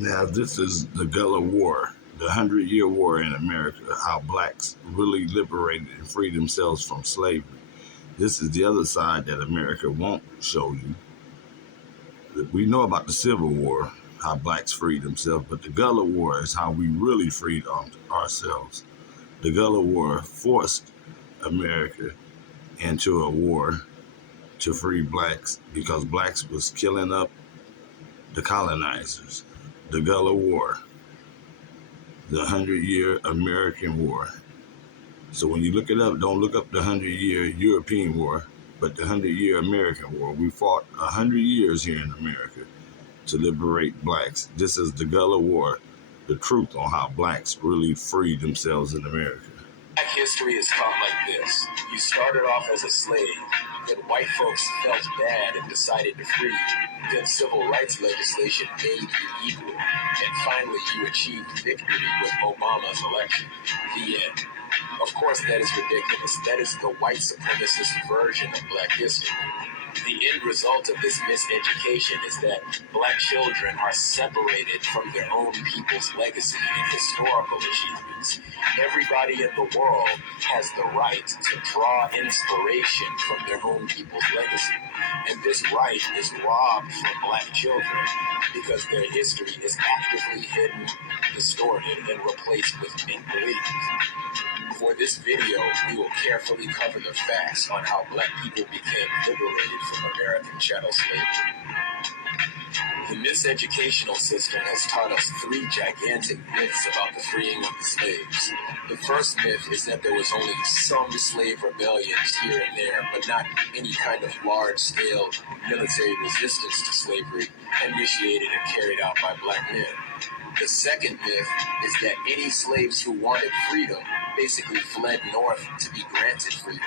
Now, this is the Gullah War, the 100-Year War in America, how blacks really liberated and freed themselves from slavery. This is the other side that America won't show you. We know about the Civil War, how blacks freed themselves, but the Gullah War is how we really freed ourselves. The Gullah War forced America into a war to free blacks because blacks was killing up the colonizers. The Gullah War, the 100-Year American War. So when you look it up, don't look up the 100-Year European War, but the 100-Year American War. We fought 100 years here in America to liberate blacks. This is the Gullah War, the truth on how blacks really freed themselves in America. Black history is taught like this. You started off as a slave, then white folks felt bad and decided to free you. Then civil rights legislation made you equal. And finally you achieved victory with Obama's election. The end. Of course, that is ridiculous. That is the white supremacist version of black history. The end result of this miseducation is that black children are separated from their own people's legacy and historical achievements. Everybody in the world has the right to draw inspiration from their own people's legacy. And this right is robbed from black children because their history is actively hidden, distorted, and replaced with make-believe. For this video, we will carefully cover the facts on how black people became liberated from American chattel slavery. The miseducational system has taught us three gigantic myths about the freeing of the slaves. The first myth is that there was only some slave rebellions here and there, but not any kind of large-scale military resistance to slavery initiated and carried out by black men. The second myth is that any slaves who wanted freedom basically fled north to be granted freedom.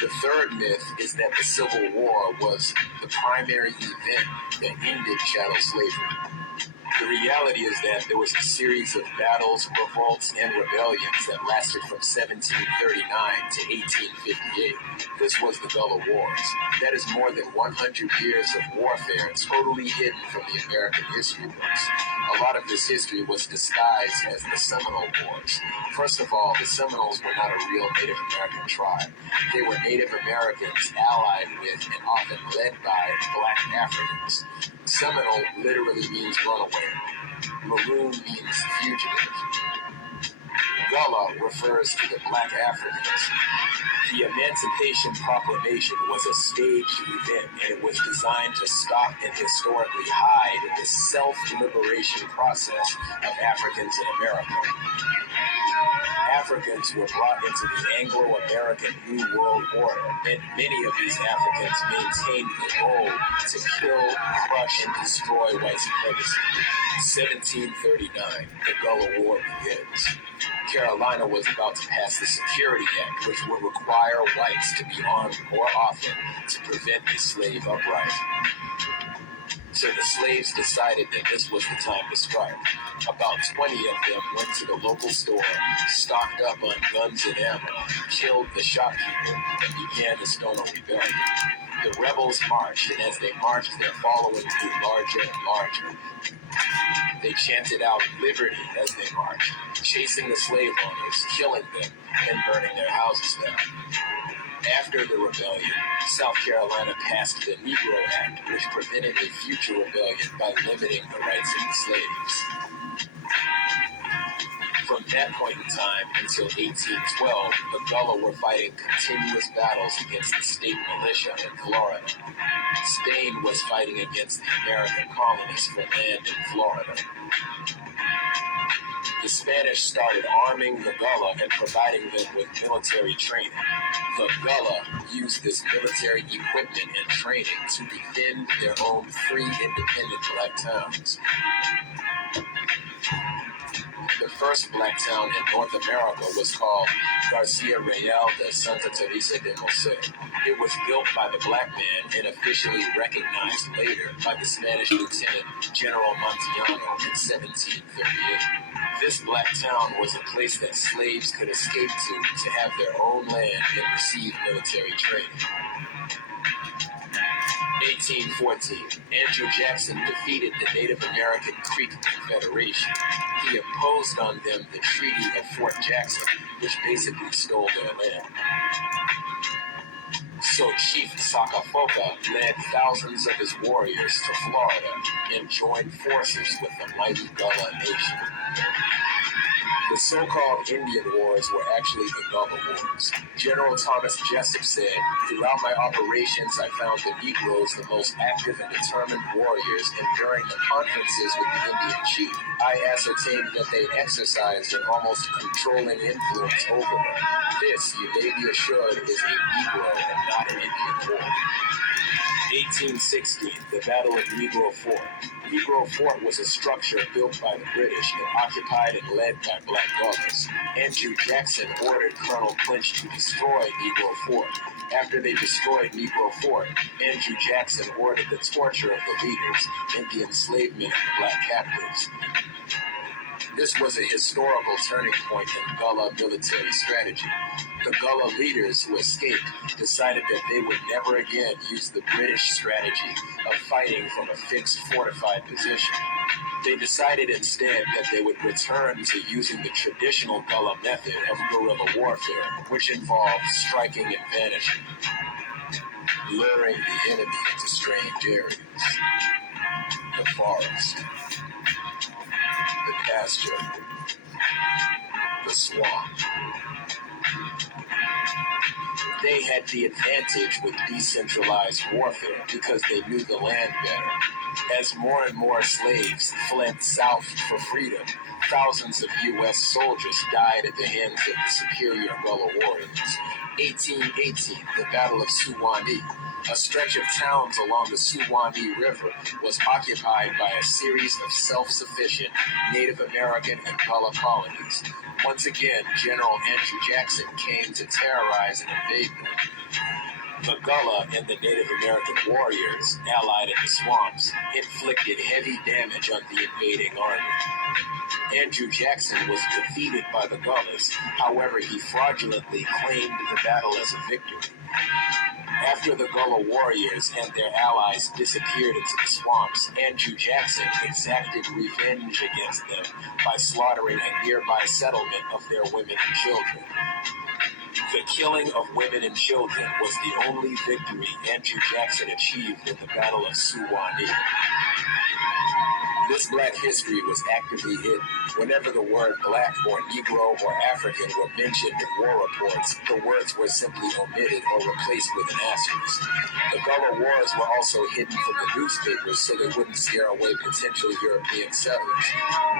The third myth is that the Civil War was the primary event that ended chattel slavery. The reality is that there was a series of battles, revolts, and rebellions that lasted from 1739 to 1858. This was the Gullah Wars. That is more than 100 years of warfare totally hidden from the American history books. A lot of this history was disguised as the Seminole Wars. First of all, the Seminoles were not a real Native American tribe. They were Native Americans allied with and often led by black Africans. Seminole literally means runaway. Maroon means fugitive. Gullah refers to the black Africans. The Emancipation Proclamation was a staged event, and it was designed to stop and historically hide the self-liberation process of Africans in America. Africans were brought into the Anglo-American New World Order, and many of these Africans maintained the goal to kill, crush, and destroy white supremacy. 1739, the Gullah War begins. Carolina was about to pass the Security Act, which would require whites to be armed more often to prevent a slave uprising. So the slaves decided that this was the time to strike. About 20 of them went to the local store, stocked up on guns and ammo, killed the shopkeeper, and began the Stono Rebellion. The rebels marched, and as they marched, their following grew larger and larger. They chanted out liberty as they marched, chasing the slave owners, killing them, and burning their houses down. After the rebellion, South Carolina passed the Negro Act, which prevented a future rebellion by limiting the rights of the slaves. From that point in time until 1812, the Gullah were fighting continuous battles against the state militia in Florida. Spain was fighting against the American colonists for land in Florida. The Spanish started arming the Gullah and providing them with military training. The Gullah used this military equipment and training to defend their own free, independent black towns. The first black town in North America was called Garcia Real de Santa Teresa de Mose. It was built by the black man and officially recognized later by the Spanish Lieutenant General Montillano in 1738. This black town was a place that slaves could escape to have their own land and receive military training. 1814, Andrew Jackson defeated the Native American Creek Confederation. He imposed on them the Treaty of Fort Jackson, which basically stole their land. So Chief Sakafoka led thousands of his warriors to Florida and joined forces with the mighty Gullah Nation. The so-called Indian Wars were actually the Gullah Wars. General Thomas Jessup said, "Throughout my operations, I found the Negroes the most active and determined warriors, and during the conferences with the Indian chief, I ascertained that they exercised an almost controlling influence over them. This, you may be assured, is a Negro and not an Indian war." 1816, the Battle of Negro Fort. Negro Fort was a structure built by the British and occupied and led by black Gullahs. Andrew Jackson ordered Colonel Clinch to destroy Negro Fort. After they destroyed Negro Fort, Andrew Jackson ordered the torture of the leaders and the enslavement of the black captives. This was a historical turning point in Gullah military strategy. The Gullah leaders who escaped decided that they would never again use the British strategy of fighting from a fixed fortified position. They decided instead that they would return to using the traditional Gullah method of guerrilla warfare, which involved striking and vanishing, luring the enemy into strange areas. The forest, the pasture, the swamp. They had the advantage with decentralized warfare because they knew the land better. As more and more slaves fled south for freedom, thousands of U.S. soldiers died at the hands of the superior Gullah warriors. 1818, the Battle of Suwannee. A stretch of towns along the Suwannee River was occupied by a series of self-sufficient Native American and Gullah colonies. Once again, General Andrew Jackson came to terrorize and invade them. The Gullah and the Native American warriors, allied in the swamps, inflicted heavy damage on the invading army. Andrew Jackson was defeated by the Gullahs, however, he fraudulently claimed the battle as a victory. After the Gullah warriors and their allies disappeared into the swamps, Andrew Jackson exacted revenge against them by slaughtering a nearby settlement of their women and children. The killing of women and children was the only victory Andrew Jackson achieved in the Battle of Suwannee. This black history was actively hidden. Whenever the word black or Negro or African were mentioned in war reports, the words were simply omitted or replaced with an asterisk. The Gullah Wars were also hidden from the newspapers so they wouldn't scare away potential European settlers.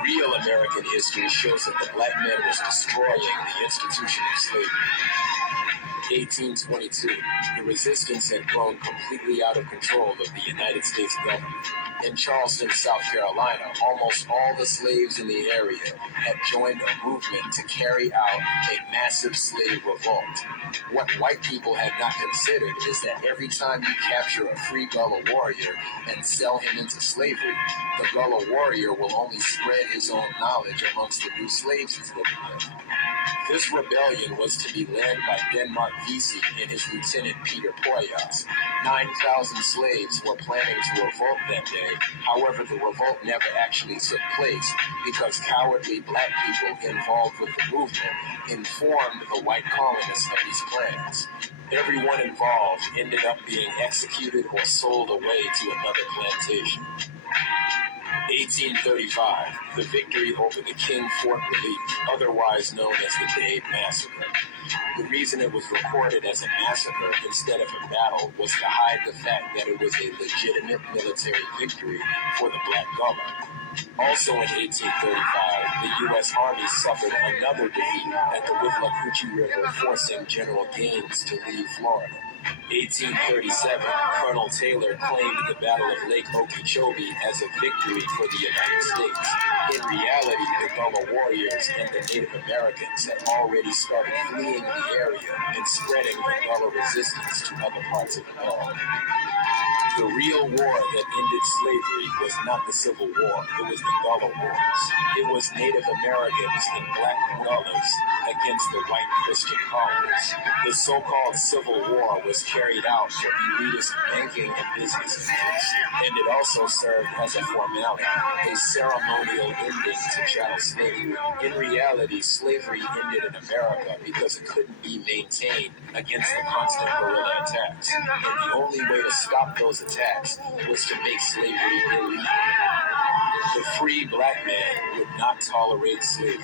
Real American history shows that the black man was destroying the institution of slavery. 1822, the resistance had grown completely out of control of the United States government. In Charleston, South Carolina, almost all the slaves in the area had joined a movement to carry out a massive slave revolt. What white people had not considered is that every time you capture a free Gullah warrior and sell him into slavery, the Gullah warrior will only spread his own knowledge amongst the new slaves he's living with. This rebellion was to be led by Denmark Vesey and his lieutenant Peter Poyas. 9,000 slaves were planning to revolt that day. However, the revolt never actually took place because cowardly black people involved with the movement informed the white colonists of these plans. Everyone involved ended up being executed or sold away to another plantation. 1835, the victory over the King Fort Relief, otherwise known as the Dade Massacre. The reason it was recorded as a massacre instead of a battle was to hide the fact that it was a legitimate military victory for the black Gullah. Also in 1835, the U.S. Army suffered another defeat at the Withlacoochee River, forcing General Gaines to leave Florida. 1837, Colonel Taylor claimed the Battle of Lake Okeechobee as a victory for the United States. In reality, the Gullah warriors and the Native Americans had already started fleeing the area and spreading the Gullah resistance to other parts of the Gulf. The real war that ended slavery was not the Civil War. It was the Gullah Wars. It was Native Americans and black Gullahs against the white Christian colonists. The so-called Civil War was carried out for elitist banking and business interests, and it also served as a formality, a ceremonial ending to chattel slavery. In reality, slavery ended in America because it couldn't be maintained against the constant guerrilla attacks, and the only way to stop those attacks was to make slavery illegal. The free black man would not tolerate slavery.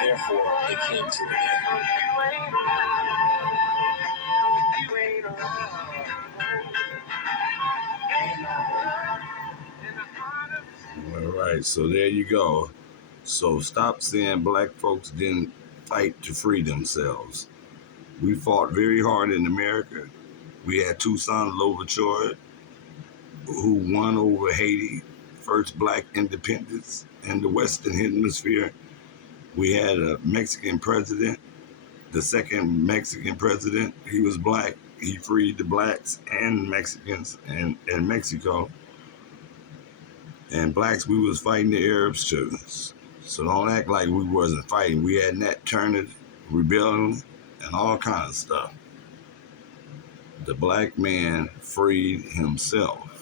Therefore, it came to an end. All right, so there you go. So stop saying black folks didn't fight to free themselves. We fought very hard in America. We had Toussaint Louverture, who won over Haiti, first black independence in the Western Hemisphere. We had a Mexican president, the second Mexican president. He was black. He freed the blacks and Mexicans in Mexico. And blacks, we was fighting the Arabs too. So don't act like we wasn't fighting. We had Nat Turner rebellion and all kinds of stuff. The black man freed himself.